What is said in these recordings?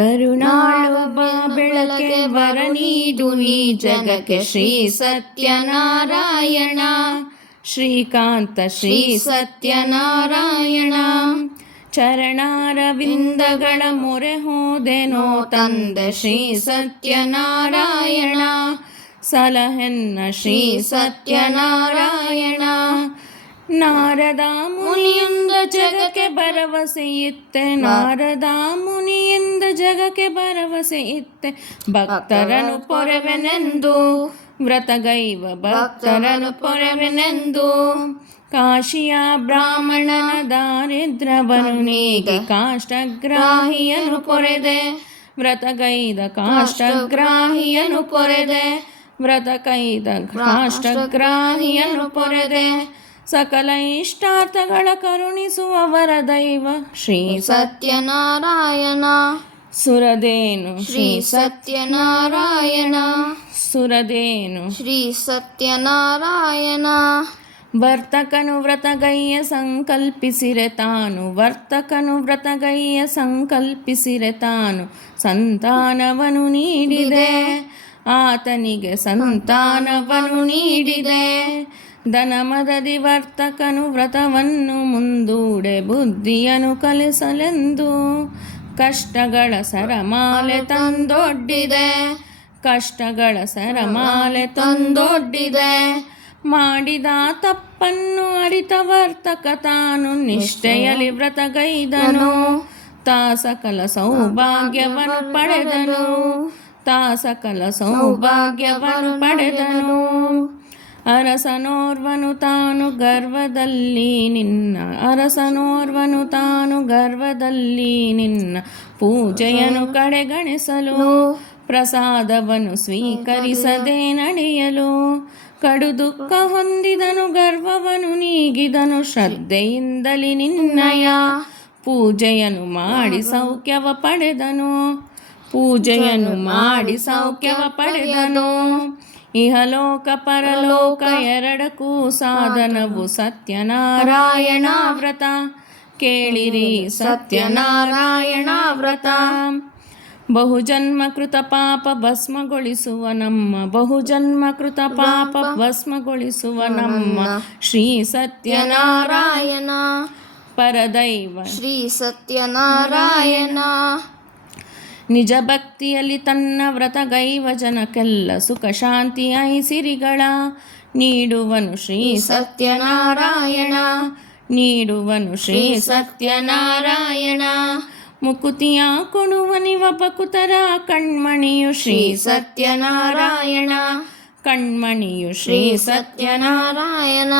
ಕರುಣಾಳುವ ಬೆಳಕೆ ವರ ನೀಡು ಈ ಜಗಕ್ಕೆ ಶ್ರೀ ಸತ್ಯನಾರಾಯಣ. ಶ್ರೀಕಾಂತ ಶ್ರೀ ಸತ್ಯನಾರಾಯಣ. ಚರಣಾರವಿಂದಗಳ ಮೊರೆ ಹೋದೆನೋ ತಂದೆ ಶ್ರೀ ಸತ್ಯನಾರಾಯಣ. ಸಲಹೆನ್ನ ಶ್ರೀ ಸತ್ಯನಾರಾಯಣ. ನಾರದ ಮುನಿಯಿಂದ ಜಗಕ್ಕೆ ಭರವಸೆ ಇತ್ತೆ, ನಾರದ ಮುನಿಯಿಂದ ಜಗಕ್ಕೆ ಭರವಸೆ ಇತ್ತೆ. ಭಕ್ತರನು ಪೊರೆವೆನೆಂದು ವ್ರತಗೈವ ಭಕ್ತರನು ಪೊರೆವೆನೆಂದು. ಕಾಶಿಯ ಬ್ರಾಹ್ಮಣನ ದಾರಿದ್ರ್ಯವನ್ನು ನೀಗಿ ಕಾಷ್ಟಗ್ರಾಹಿಯನು ಪೊರೆದೆ. ವ್ರತಗೈದ ಕಾಷ್ಟಗ್ರಾಹಿಯನು ಪೊರೆದೆ. ವ್ರತಗೈದ ಕಾಷ್ಟಗ್ರಾಹಿಯನು ಪೊರೆದೆ. ಸಕಲ ಇಷ್ಟಾರ್ಥಗಳ ಕರುಣಿಸುವವರ ದೈವ ಶ್ರೀ ಸತ್ಯನಾರಾಯಣ. ಸುರದೇನು ಶ್ರೀ ಸತ್ಯನಾರಾಯಣ. ಸುರದೇನು ಶ್ರೀ ಸತ್ಯನಾರಾಯಣ. ವರ್ತಕನು ವ್ರತಗೈಯ ಸಂಕಲ್ಪಿಸಿರೆ ತಾನು, ವರ್ತಕನು ವ್ರತಗೈಯ ಸಂಕಲ್ಪಿಸಿರೆ ತಾನು. ಸಂತಾನವನು ನೀಡಿದೆ, ಆತನಿಗೆ ಸಂತಾನವನು ನೀಡಿದೆ. ಧನಮದದಿ ವರ್ತಕನು ವ್ರತವನ್ನು ಮುಂದೂಡೆ ಬುದ್ಧಿಯನ್ನು ಕಲಿಸಲೆಂದು. ಕಷ್ಟಗಳ ಸರಮಾಲೆ ತಂದೊಡ್ಡಿದೆ, ಕಷ್ಟಗಳ ಸರಮಾಲೆ ತಂದೊಡ್ಡಿದೆ. ಮಾಡಿದ ತಪ್ಪನ್ನು ಅರಿತ ವರ್ತಕ ತಾನು ನಿಷ್ಠೆಯಲ್ಲಿ ವ್ರತಗೈದನು. ತಾ ಸಕಲ ಸೌಭಾಗ್ಯವನ್ನು ಪಡೆದನು, ತಾ ಸಕಲ ಸೌಭಾಗ್ಯವನ್ನು ಪಡೆದನು. ಅರಸನೋರ್ವನು ತಾನು ಗರ್ವದಲ್ಲಿ ನಿನ್ನ, ಅರಸನೋರ್ವನು ತಾನು ಗರ್ವದಲ್ಲಿ ನಿನ್ನ ಪೂಜೆಯನ್ನು ಕಡೆಗಣಿಸಲು. ಪ್ರಸಾದವನ್ನು ಸ್ವೀಕರಿಸದೆ ನಡೆಯಲು. ಕಡು ದುಃಖ ಹೊಂದಿದನು ಗರ್ವವನ್ನು ನೀಗಿದನು ಶ್ರದ್ಧೆಯಿಂದಲಿ ನಿನ್ನಯ. ಪೂಜೆಯನ್ನು ಮಾಡಿ ಸೌಖ್ಯವ ಪಡೆದನು, ಪೂಜೆಯನ್ನು ಮಾಡಿ ಸೌಖ್ಯವ ಪಡೆದನು. ಇಹಲೋಕ ಪರಲೋಕ ಎರಡಕ್ಕೂ ಸಾಧನವು ಸತ್ಯನಾರಾಯಣ ವ್ರತ. ಕೇಳಿರಿ ಸತ್ಯನಾರಾಯಣ ವ್ರತ. ಬಹುಜನ್ಮ ಕೃತ ಪಾಪ ಭಸ್ಮಗೊಳಿಸುವ ನಮ್ಮ, ಬಹುಜನ್ಮ ಕೃತ ಪಾಪ ಭಸ್ಮಗೊಳಿಸುವ ನಮ್ಮ ಶ್ರೀ ಸತ್ಯನಾರಾಯಣ. ಪರದೈವ ಶ್ರೀ ಸತ್ಯನಾರಾಯಣ. ನಿಜ ಭಕ್ತಿಯಲ್ಲಿ ತನ್ನ ವ್ರತಗೈವ ಜನಕ್ಕೆಲ್ಲ ಸುಖ ಶಾಂತಿ ಐಸಿರಿಗಳ ನೀಡುವನು ಶ್ರೀ ಸತ್ಯನಾರಾಯಣ. ನೀಡುವನು ಶ್ರೀ ಸತ್ಯನಾರಾಯಣ. ಮುಕುತಿಯ ಕೊಡುವನಿವ ಭಕುತರ ಕಣ್ಮಣಿಯು ಶ್ರೀ ಸತ್ಯನಾರಾಯಣ. ಕಣ್ಮಣಿಯು ಶ್ರೀ ಸತ್ಯನಾರಾಯಣ.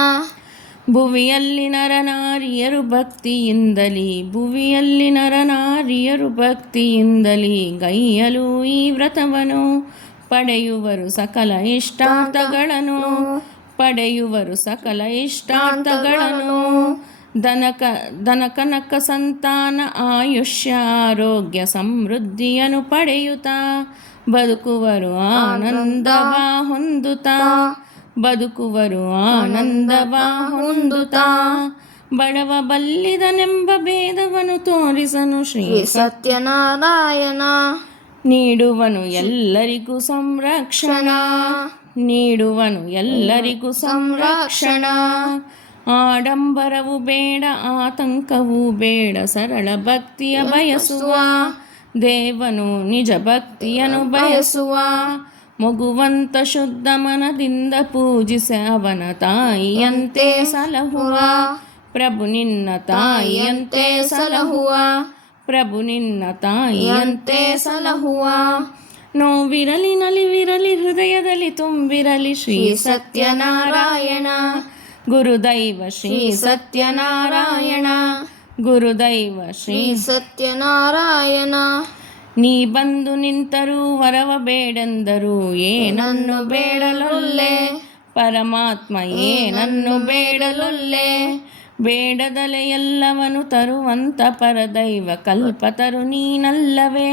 ಭುವಿಯಲ್ಲಿ ನರನಾರಿಯರು ಭಕ್ತಿಯಿಂದಲಿ, ಭುವಿಯಲ್ಲಿ ನರನಾರಿಯರು ಭಕ್ತಿಯಿಂದಲಿ ಗೈಯಲು ಈ ವ್ರತವನು ಪಡೆಯುವರು ಸಕಲ ಇಷ್ಟಾರ್ಥಗಳನ್ನು, ಪಡೆಯುವರು ಸಕಲ ಇಷ್ಟಾರ್ಥಗಳನ್ನು. ದನಕನಕ ಸಂತಾನ ಆಯುಷ್ಯ ಆರೋಗ್ಯ ಸಮೃದ್ಧಿಯನ್ನು ಪಡೆಯುತ್ತಾ ಬದುಕುವರು ಆನಂದವ ಹೊಂದುತ್ತಾ, ಬದುಕುವರು ಆನಂದವ ಹೊಂದುತ್ತಾ. ಬಡವ ಬಲ್ಲಿದನೆಂಬ ಭೇದವನ್ನು ತೋರಿಸನು ಶ್ರೀ ಸತ್ಯನಾರಾಯಣ. ನೀಡುವನು ಎಲ್ಲರಿಗೂ ಸಂರಕ್ಷಣ, ನೀಡುವನು ಎಲ್ಲರಿಗೂ ಸಂರಕ್ಷಣ. ಆಡಂಬರವು ಬೇಡ ಆತಂಕವೂ ಬೇಡ ಸರಳ ಭಕ್ತಿಯ ಬಯಸುವ ದೇವನು ನಿಜ ಭಕ್ತಿಯನ್ನು ಬಯಸುವ. ಮಗುವಂತ ಶುದ್ಧ ಮನದಿಂದ ಪೂಜಿಸ ಅವನ ತಾಯಿಯಂತೆ ಸಲಹುವ. ಪ್ರಭು ನಿನ್ನ ತಾಯಿಯಂತೆ ಸಲಹುವ, ಪ್ರಭು ನಿನ್ನ ತಾಯಿಯಂತೆ ಸಲಹುವ. ನೋವಿರಲಿ ನಲಿವಿರಲಿ ಹೃದಯದಲ್ಲಿ ತುಂಬಿರಲಿ ಶ್ರೀ ಸತ್ಯನಾರಾಯಣ. ಗುರುದೈವ ಶ್ರೀ ಸತ್ಯನಾರಾಯಣ. ಗುರುದೈವ ಶ್ರೀ ಸತ್ಯನಾರಾಯಣ. ನೀ ಬಂದು ನಿಂತರೂ ವರವ ಬೇಡೆಂದರು ಏನನ್ನು ಬೇಡಲೊಲ್ಲೆ. ಪರಮಾತ್ಮ ಏನನ್ನು ಬೇಡಲೊಲ್ಲೆ. ಬೇಡದಲೆ ಎಲ್ಲವನು ತರುವಂತ ಪರದೈವ ಕಲ್ಪತರು ನೀನಲ್ಲವೇ.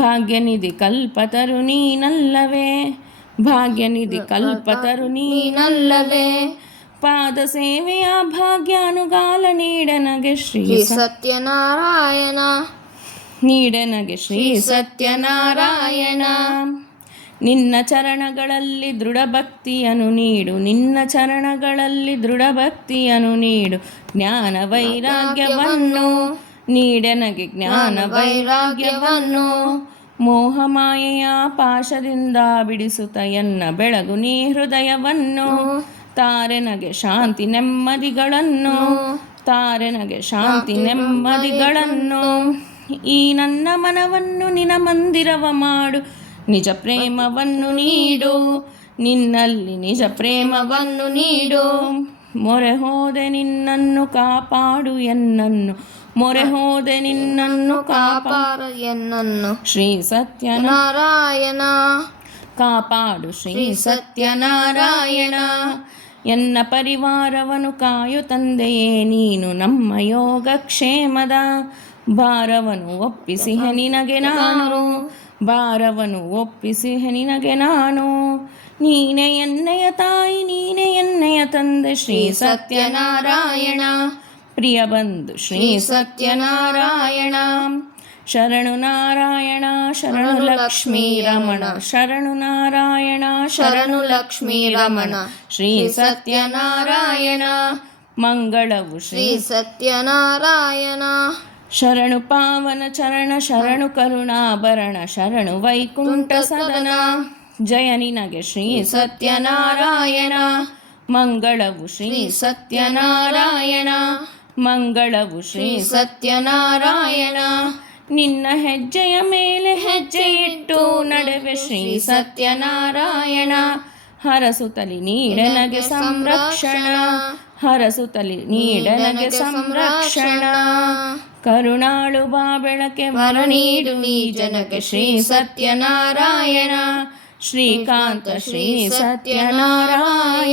ಭಾಗ್ಯನಿಧಿ ಕಲ್ಪತರು ನೀನಲ್ಲವೇ. ಭಾಗ್ಯನಿಧಿ ಕಲ್ಪತರು ನೀನಲ್ಲವೇ. ಪಾದ ಸೇವೆಯ ಭಾಗ್ಯಾನುಗಾಲ ನೀಡನಗೆ ಶ್ರೀ ಸತ್ಯನಾರಾಯಣ. ನೀಡೆನಗೆ ಶ್ರೀ ಸತ್ಯನಾರಾಯಣ. ನಿನ್ನ ಚರಣಗಳಲ್ಲಿ ದೃಢ ಭಕ್ತಿಯನ್ನು ನೀಡು, ನಿನ್ನ ಚರಣಗಳಲ್ಲಿ ದೃಢ ಭಕ್ತಿಯನ್ನು ನೀಡು. ಜ್ಞಾನ ವೈರಾಗ್ಯವನ್ನು ನೀಡೆನಗೆ ಜ್ಞಾನ ವೈರಾಗ್ಯವನ್ನು. ಮೋಹಮಾಯೆಯ ಪಾಶದಿಂದ ಬಿಡಿಸುತ್ತ ಎನ್ನ ಬೆಳಗು ನೀ ಹೃದಯವನ್ನು. ತಾರೆನಗೆ ಶಾಂತಿ ನೆಮ್ಮದಿಗಳನ್ನು, ತಾರೆನಗೆ ಶಾಂತಿ ನೆಮ್ಮದಿಗಳನ್ನು. ಈ ನನ್ನ ಮನವನ್ನು ನಿನ ಮಂದಿರವ ಮಾಡು, ನಿಜ ಪ್ರೇಮವನ್ನು ನೀಡು, ನಿನ್ನಲ್ಲಿ ನಿಜ ಪ್ರೇಮವನ್ನು ನೀಡು. ಮೊರೆ ಹೋದೆ ನಿನ್ನನ್ನು ಕಾಪಾಡು ಎನ್ನನ್ನು, ಮೊರೆ ಹೋದೆ ನಿನ್ನನ್ನು ಕಾಪಾಡು ಎನ್ನನ್ನು. ಶ್ರೀ ಸತ್ಯನಾರಾಯಣ ಕಾಪಾಡು ಶ್ರೀ ಸತ್ಯನಾರಾಯಣ. ಎನ್ನ ಪರಿವಾರವನ್ನು ಕಾಯು ತಂದೆಯೇ ನೀನು, ನಮ್ಮ ಯೋಗಕ್ಷೇಮದ ಭಾರವನ್ನು ಒಪ್ಪಿಸಿಹೆ ನಿನಗೆ ನಾನು, ಭಾರವನ್ನು ಒಪ್ಪಿಸಿಹೆ ನಿನಗೆ ನಾನು. ನೀನೆ ಎನ್ನೆಯ ತಾಯಿ, ನೀನೆ ಎನ್ನೆಯ ತಂದೆ ಶ್ರೀ ಸತ್ಯನಾರಾಯಣ. ಪ್ರಿಯ ಬಂಧು ಶ್ರೀ ಸತ್ಯನಾರಾಯಣ. ಶರಣು ನಾರಾಯಣ ಶರಣು ಲಕ್ಷ್ಮೀ ರಮಣ, ಶರಣು ನಾರಾಯಣ ಶರಣು ಲಕ್ಷ್ಮೀ ರಮಣ. ಶ್ರೀ ಸತ್ಯನಾರಾಯಣ ಮಂಗಳವು ಶ್ರೀ ಸತ್ಯನಾರಾಯಣ. ಶರಣು ಪಾವನ ಚರಣ, ಶರಣು ಕರುಣಾಭರಣ, ಶರಣು ವೈಕುಂಠ ಸದನ. ಜಯ ನಿನಗೆ ಶ್ರೀ ಸತ್ಯನಾರಾಯಣ. ಮಂಗಳವು ಶ್ರೀ ಸತ್ಯನಾರಾಯಣ, ಮಂಗಳವು ಶ್ರೀ ಸತ್ಯನಾರಾಯಣ. ನಿನ್ನ ಹೆಜ್ಜೆಯ ಮೇಲೆ ಹೆಜ್ಜೆ ಇಟ್ಟು ನಡೆವೆ ಶ್ರೀ ಸತ್ಯನಾರಾಯಣ. ಹರಸುತ್ತಲಿ ನೀಡನಗೆ ಸಂರಕ್ಷಣ, ಹರಸುತ್ತಲಿ ನೀಡನಗೆ ಸಂರಕ್ಷಣ. ಕರುಣಾಳು ಬಾ ಬೆಳಕೆ ವರ ನೀಡು ನೀ ಜನಕ್ಕೆ ಶ್ರೀ ಸತ್ಯನಾರಾಯಣ. ಶ್ರೀಕಾಂತ ಶ್ರೀ ಸತ್ಯನಾರಾಯಣ.